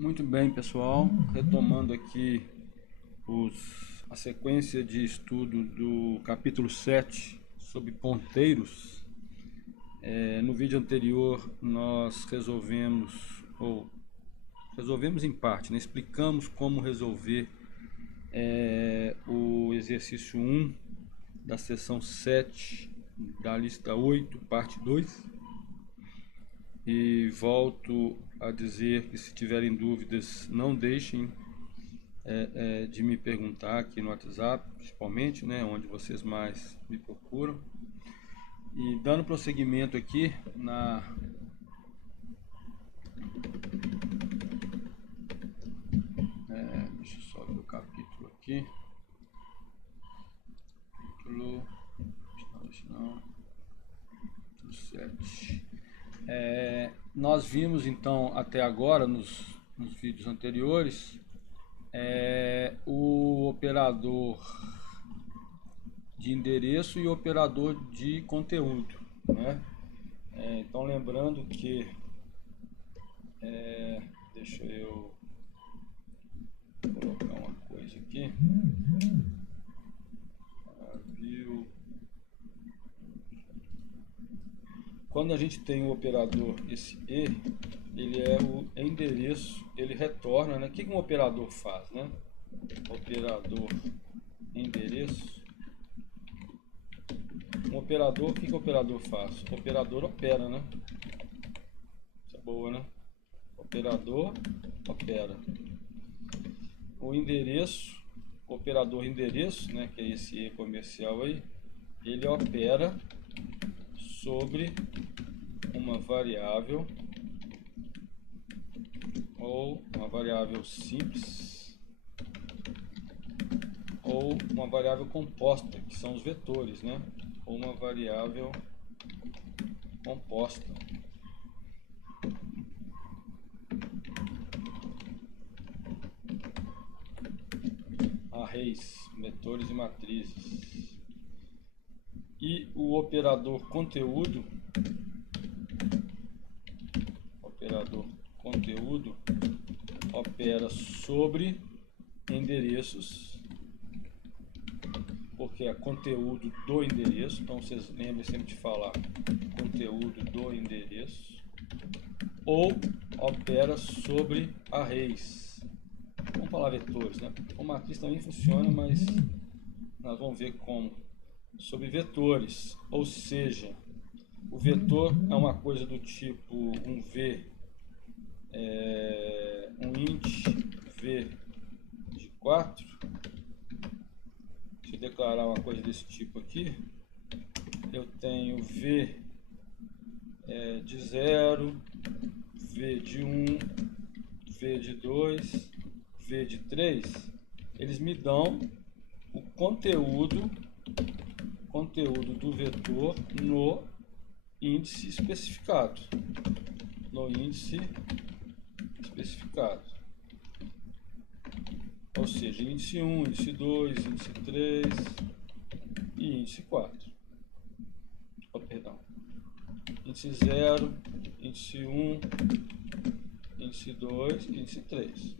Muito bem, pessoal. Retomando aqui a sequência de estudo do capítulo 7 sobre ponteiros. No vídeo anterior nós resolvemos em parte, né? Explicamos como resolver o exercício 1 da seção 7 da lista 8, parte 2. E volto a dizer que se tiverem dúvidas, não deixem de me perguntar aqui no WhatsApp, principalmente, né, onde vocês mais me procuram. E dando prosseguimento aqui deixa eu só ver o capítulo aqui. Capítulo 7. Nós vimos então até agora, nos vídeos anteriores, o operador de endereço e o operador de conteúdo, né? Então lembrando que deixa eu colocar uma coisa aqui. Quando a gente tem o operador, esse E, ele é o endereço, ele retorna, né? O que um operador faz, né? Operador endereço. Um operador, o que o operador faz? O operador opera, né? Isso é boa, né? Operador opera. O endereço, o operador endereço, né? Que é esse E comercial aí, ele opera sobre uma variável ou uma variável simples ou uma variável composta, que são os vetores, né? Ou uma variável composta. Arrays, vetores e matrizes. E o operador conteúdo opera sobre endereços, porque é conteúdo do endereço. Então vocês lembrem sempre de falar conteúdo do endereço, ou opera sobre arrays. Vamos falar vetores, né? O matriz também funciona, mas nós vamos ver como. Sobre vetores, ou seja, o vetor é uma coisa do tipo um V, um int V de 4. Deixa eu declarar uma coisa desse tipo aqui. Eu tenho V de 0, V de 1, V de 2, V de 3. Eles me dão o conteúdo do vetor no índice especificado. Ou seja, índice 1, índice 2, índice 3 e índice 4. Índice 0, índice 1, índice 2, índice 3.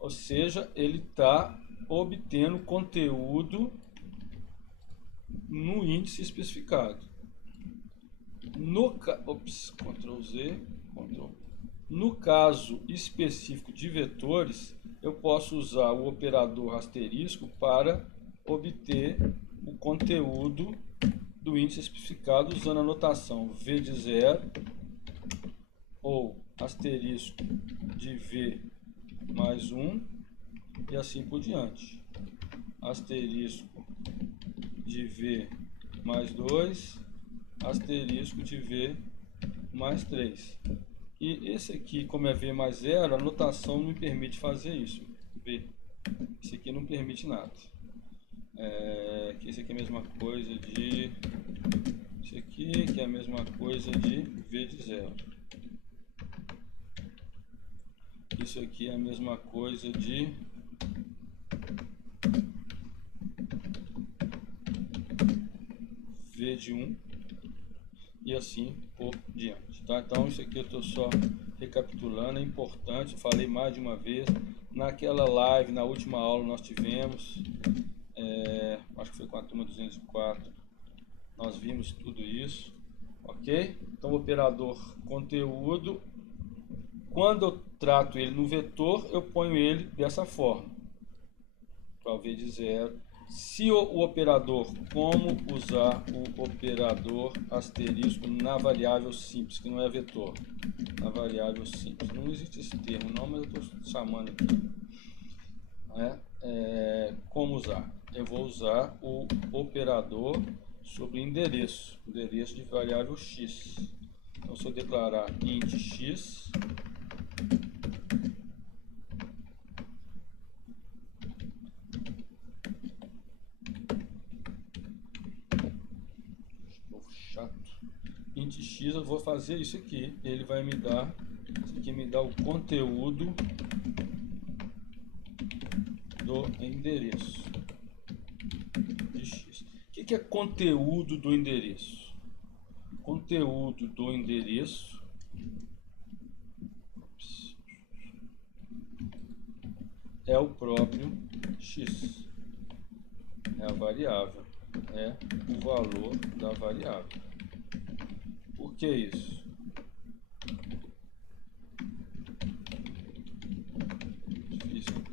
Ou seja, ele está obtendo conteúdo no índice especificado. Ctrl Z, Ctrl. No caso específico de vetores, eu posso usar o operador asterisco para obter o conteúdo do índice especificado usando a notação V de 0 ou asterisco de V mais 1 e assim por diante. Asterisco de V mais 2, asterisco de V mais 3. E esse aqui, como é V mais 0, a notação não me permite fazer isso. V. Esse aqui não permite nada. Esse aqui é a mesma coisa de... Esse aqui que é a mesma coisa de V de 0. Isso aqui é a mesma coisa de... V de 1 e assim por diante, tá? Então isso aqui eu estou só recapitulando, é importante, eu falei mais de uma vez, naquela live, na última aula nós tivemos, acho que foi com a turma 204, nós vimos tudo isso, ok? Então o operador conteúdo, quando eu trato ele no vetor, eu ponho ele dessa forma, para o v de 0. Se o operador, como usar o operador asterisco na variável simples, que não é vetor, na variável simples. Não existe esse termo não, mas eu estou chamando aqui. Como usar? Eu vou usar o operador sobre endereço de variável x. Então, se eu declarar int x, int x, eu vou fazer isso aqui, ele vai me dar, isso aqui me dá o conteúdo do endereço de x. O que é conteúdo do endereço? Conteúdo do endereço é o próprio x, é a variável, é o valor da variável. Por que isso? Difícil.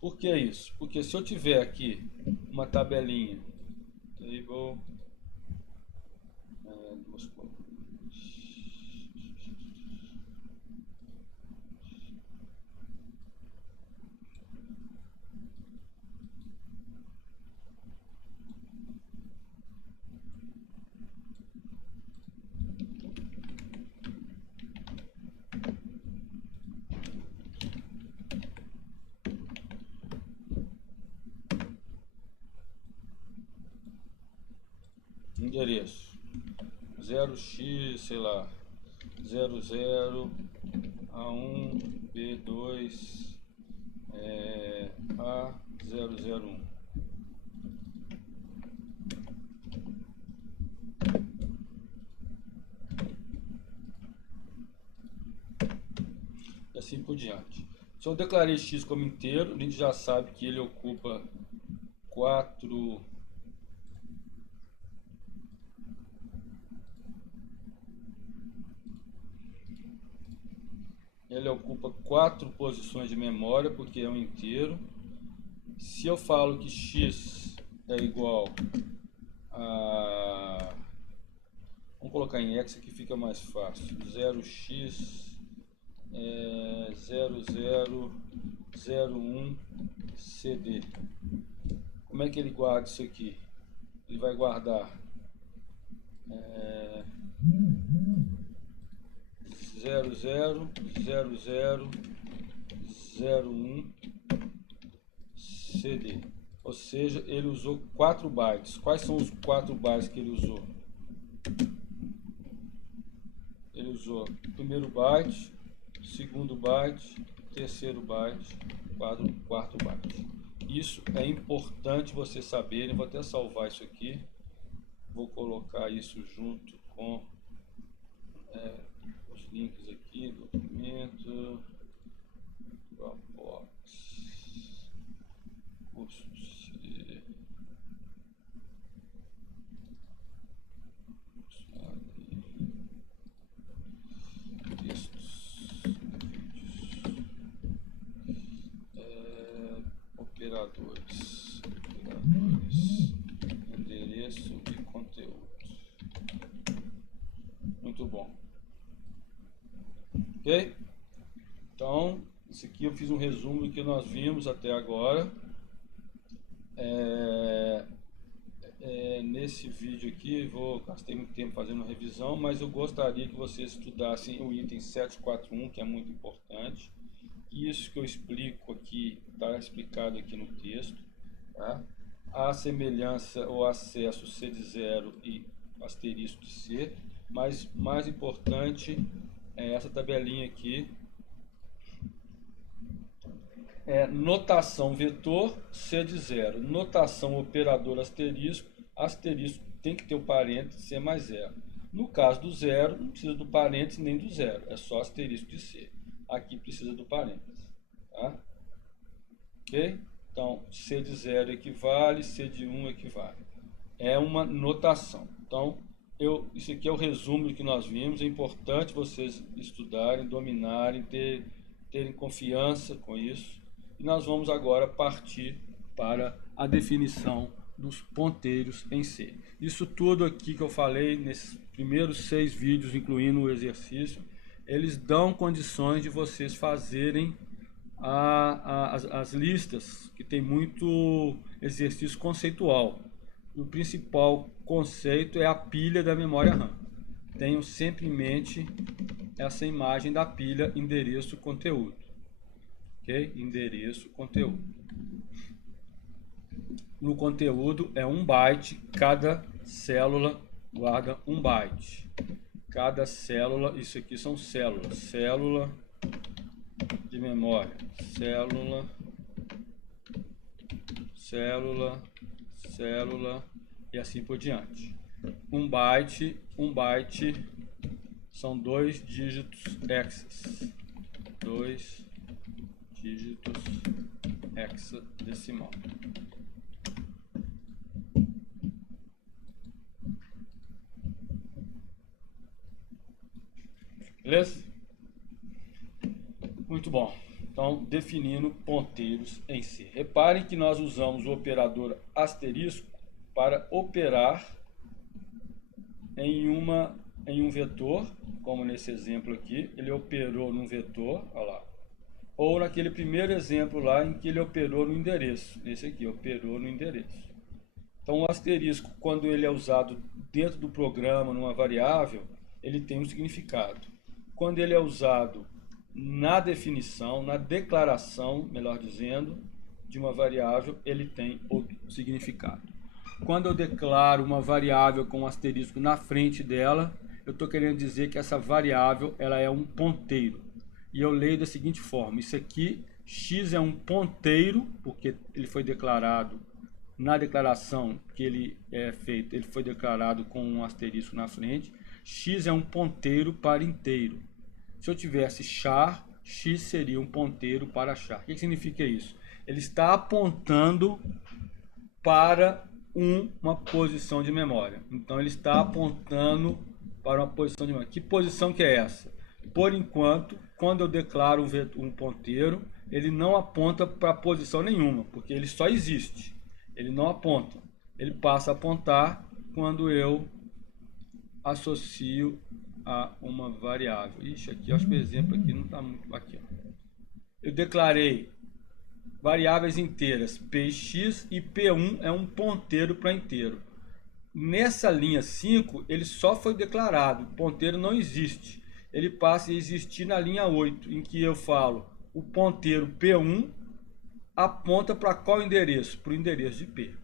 Por que isso? Porque se eu tiver aqui uma tabelinha, table, endereço 0x, sei lá, 00 A1 B2 A001. E assim por diante. Se eu declarei x como inteiro, a gente já sabe que ele ocupa 4 posições de memória, porque é um inteiro. Se eu falo que x é igual a... Vamos colocar em x que fica mais fácil. 0x 0001 CD. Como é que ele guarda isso aqui? Ele vai guardar 000001 CD. Ou seja, ele usou 4 bytes. Quais são os 4 bytes que ele usou? Ele usou o primeiro byte, segundo byte, terceiro byte, quarto byte. Isso é importante você saber. Eu vou até salvar isso aqui. Vou colocar isso junto com os links aqui, documento, Dropbox, cursos de textos, vídeos, operadores, endereço e conteúdo. Muito bom. Ok? Então, isso aqui eu fiz um resumo do que nós vimos até agora. Nesse vídeo aqui, gastei muito tempo fazendo revisão, mas eu gostaria que vocês estudassem o item 741, que é muito importante. Isso que eu explico aqui, está explicado aqui no texto. Tá? A semelhança ou acesso C de 0 e asterisco de C, mas mais importante é essa tabelinha aqui. Notação vetor C de 0, notação operador asterisco, asterisco tem que ter o parênteses C mais 0. No caso do zero, não precisa do parênteses nem do zero, é só asterisco de C. Aqui precisa do parênteses. Tá? Ok? Então, C de 0 equivale, C de 1 equivale. É uma notação. Então, isso aqui é o resumo do que nós vimos. É importante vocês estudarem, dominarem, terem confiança com isso. E nós vamos agora partir para a definição dos ponteiros em C. Isso tudo aqui que eu falei nesses primeiros 6 vídeos, incluindo o exercício, eles dão condições de vocês fazerem as listas, que tem muito exercício conceitual. O principal conceito é a pilha da memória RAM. Tenham sempre em mente essa imagem da pilha endereço conteúdo. Ok? Endereço conteúdo. No conteúdo é 1 byte, cada célula guarda 1 byte. Cada célula, isso aqui são células, célula de memória, célula e assim por diante. 1 byte são 2 dígitos hexas, 2 dígitos hexadecimal. Beleza? Muito bom. Então, definindo ponteiros em C. Reparem que nós usamos o operador asterisco para operar em um vetor, como nesse exemplo aqui, ele operou num vetor, olha lá. Ou naquele primeiro exemplo lá em que ele operou no endereço. Nesse aqui, operou no endereço. Então, o asterisco, quando ele é usado dentro do programa, numa variável, ele tem um significado. Quando ele é usado na definição, na declaração, melhor dizendo, de uma variável, ele tem outro significado. Quando eu declaro uma variável com um asterisco na frente dela, eu estou querendo dizer que essa variável ela é um ponteiro. E eu leio da seguinte forma: isso aqui, x é um ponteiro, porque ele foi declarado, na declaração que ele é feito, ele foi declarado com um asterisco na frente. X é um ponteiro para inteiro. Se eu tivesse char, x seria um ponteiro para char. O que significa isso? Ele está apontando para uma posição de memória. Então ele está apontando para uma posição de memória. Que posição que é essa? Por enquanto, quando eu declaro um ponteiro, ele não aponta para posição nenhuma, porque ele só existe. Ele não aponta. Ele passa a apontar quando eu associo a uma variável. Ixi, aqui acho que o exemplo aqui não está muito aqui. Eu declarei variáveis inteiras p e x e p1 é um ponteiro para inteiro. Nessa linha 5, ele só foi declarado, o ponteiro não existe. Ele passa a existir na linha 8, em que eu falo o ponteiro p1 aponta para qual endereço? Para o endereço de p.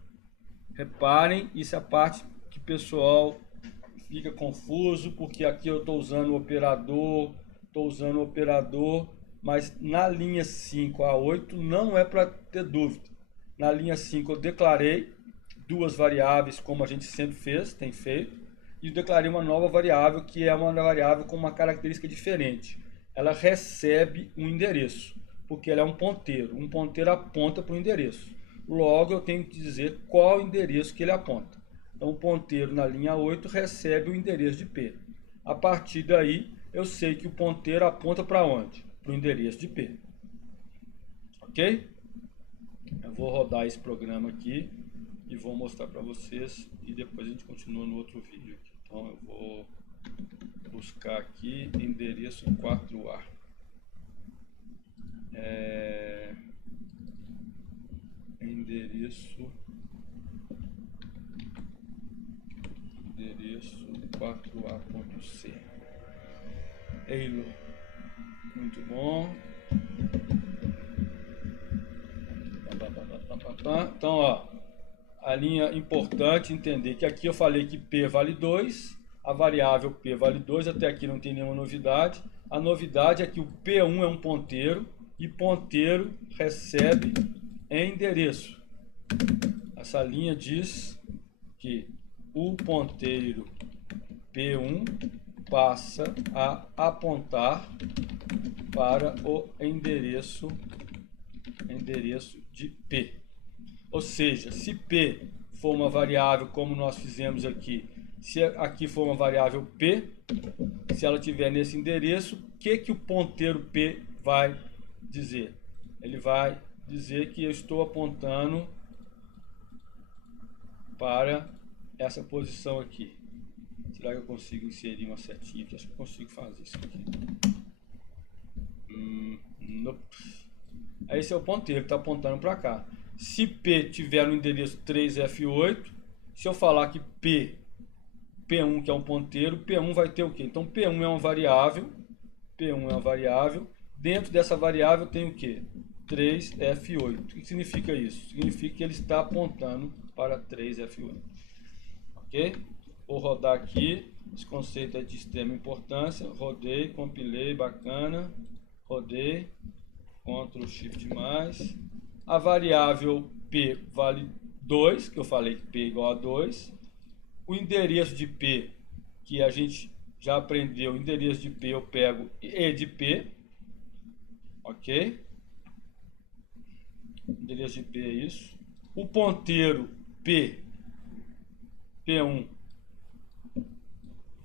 Reparem, isso é a parte que o pessoal fica confuso, porque aqui eu estou usando o operador, mas na linha 5 a 8 não é para ter dúvida. Na linha 5 eu declarei 2 variáveis, como a gente sempre tem feito, e declarei uma nova variável, que é uma variável com uma característica diferente. Ela recebe um endereço, porque ela é um ponteiro. Um ponteiro aponta para o endereço. Logo, eu tenho que dizer qual endereço que ele aponta. Então, o ponteiro na linha 8 recebe o endereço de P. A partir daí, eu sei que o ponteiro aponta para onde? Para o endereço de P. Ok? Eu vou rodar esse programa aqui e vou mostrar para vocês e depois a gente continua no outro vídeo. Então, eu vou buscar aqui endereço 4A. Endereço 4A.c. Eilo. Muito bom. Então, ó, a linha importante entender que aqui eu falei que P vale 2, a variável P vale 2, até aqui não tem nenhuma novidade. A novidade é que o P1 é um ponteiro e ponteiro recebe endereço. Essa linha diz que o ponteiro P1 passa a apontar para o endereço de P. Ou seja, se P for uma variável como nós fizemos aqui, se aqui for uma variável P, se ela estiver nesse endereço, o que o ponteiro P vai dizer? Ele vai dizer que eu estou apontando para essa posição aqui. Será que eu consigo inserir uma setinha aqui? Acho que eu consigo fazer isso aqui. Nope. Esse é o ponteiro que está apontando para cá. Se P tiver no endereço 3F8, se eu falar que P1 que é um ponteiro, P1 vai ter o quê? Então P1 é uma variável, dentro dessa variável tem o quê? 3F8. O que significa isso? Significa que ele está apontando para 3F8. Ok? Vou rodar aqui, esse conceito é de extrema importância. Rodei, compilei, bacana. Rodei, Ctrl Shift mais. A variável P vale 2, que eu falei que P é igual a 2. O endereço de P, que a gente já aprendeu, o endereço de P eu pego E de P. Ok? O endereço de P é isso. O ponteiro P1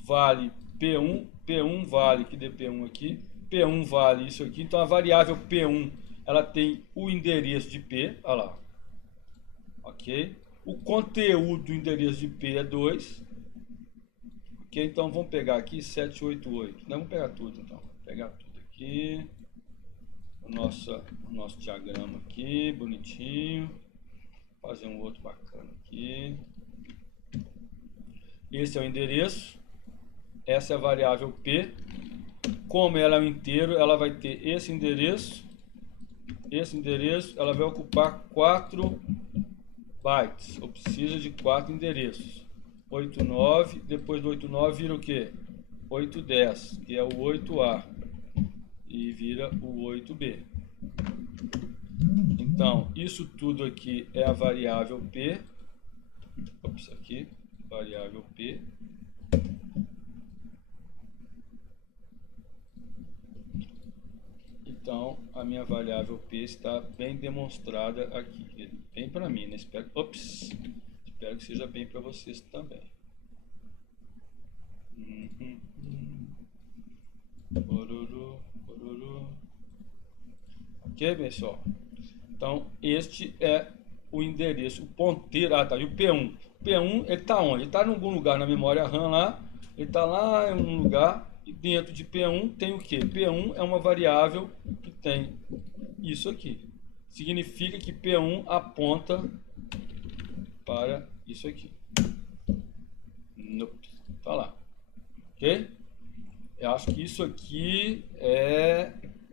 vale P1, P1 vale, que dê P1 aqui, P1 vale isso aqui. Então a variável P1 ela tem o endereço de P, olha lá. Ok? O conteúdo do endereço de P é 2. Ok? Então vamos pegar aqui 788. Não, vamos pegar tudo então. Vou pegar tudo aqui. O nosso diagrama aqui, bonitinho. Fazer um outro bacana aqui. Esse é o endereço. Essa é a variável P. Como ela é um inteiro, ela vai ter esse endereço. Esse endereço, ela vai ocupar 4 bytes. Ou precisa de 4 endereços. 89, depois do 89 vira o quê? 810, que é o 8A. E vira o 8B. Então, isso tudo aqui é a variável P. Ops, aqui, variável P. Então, a minha variável P está bem demonstrada aqui. Bem para mim, né? Espero que seja bem para vocês também. Ok, pessoal? Então, este é o endereço, o ponteiro. Ah, tá. E o P1. O P1, ele está onde? Ele está em algum lugar na memória RAM lá. Ele está lá em um lugar. E dentro de P1 tem o que? P1 é uma variável que tem isso aqui. Significa que P1 aponta para isso aqui. Nope. Tá lá. Ok? Eu acho que isso aqui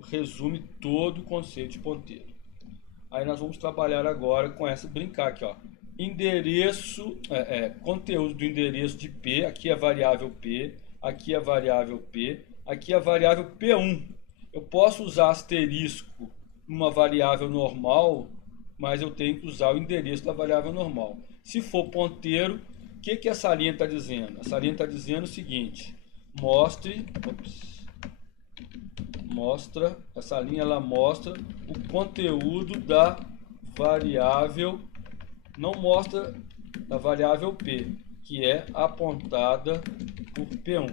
resume todo o conceito de ponteiro. Aí nós vamos trabalhar agora com essa, brincar aqui, ó. Endereço, conteúdo do endereço de P, aqui é a variável P, aqui é a variável P, aqui é a variável P1. Eu posso usar asterisco numa variável normal, mas eu tenho que usar o endereço da variável normal. Se for ponteiro, o que essa linha está dizendo? Essa linha está dizendo o seguinte: essa linha ela mostra o conteúdo da variável, não mostra da variável P, que é apontada por P1.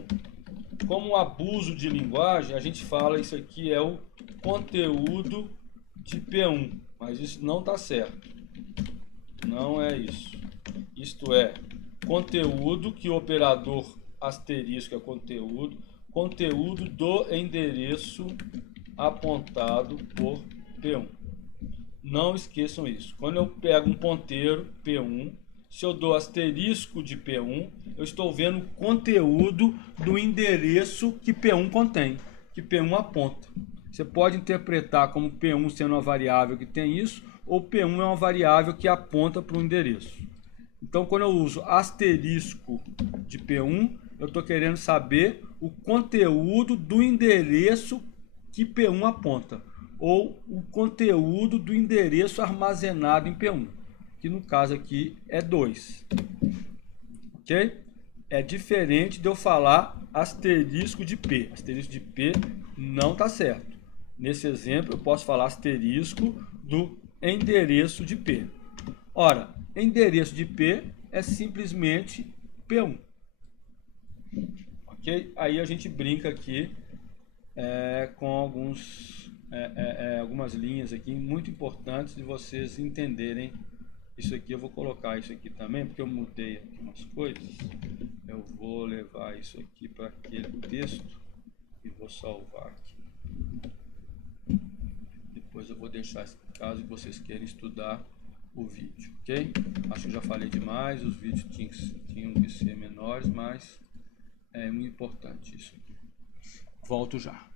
Como um abuso de linguagem, a gente fala isso aqui é o conteúdo de P1, mas isso não está certo. Não é isso. Isto é conteúdo, que o operador asterisco é conteúdo do endereço apontado por P1. Não esqueçam isso. Quando eu pego um ponteiro P1, se eu dou asterisco de P1, eu estou vendo o conteúdo do endereço que P1 contém, que P1 aponta. Você pode interpretar como P1 sendo uma variável que tem isso, ou P1 é uma variável que aponta para o endereço. Então, quando eu uso asterisco de P1, eu estou querendo saber o conteúdo do endereço que P1 aponta, ou o conteúdo do endereço armazenado em P1, que no caso aqui é 2. Ok? é diferente de eu falar asterisco de P. Asterisco de P não está certo. Nesse exemplo, eu posso falar asterisco do endereço de P. Ora, endereço de P é simplesmente P1. Ok? Aí a gente brinca aqui com algumas linhas aqui muito importantes de vocês entenderem isso aqui. Eu vou colocar isso aqui também, porque eu mudei aqui umas coisas. Eu vou levar isso aqui para aquele texto e vou salvar aqui. Depois eu vou deixar esse caso que vocês queiram estudar o vídeo, ok? Acho que eu já falei demais, os vídeos tinham que ser menores, mas é muito importante isso aqui. Volto já.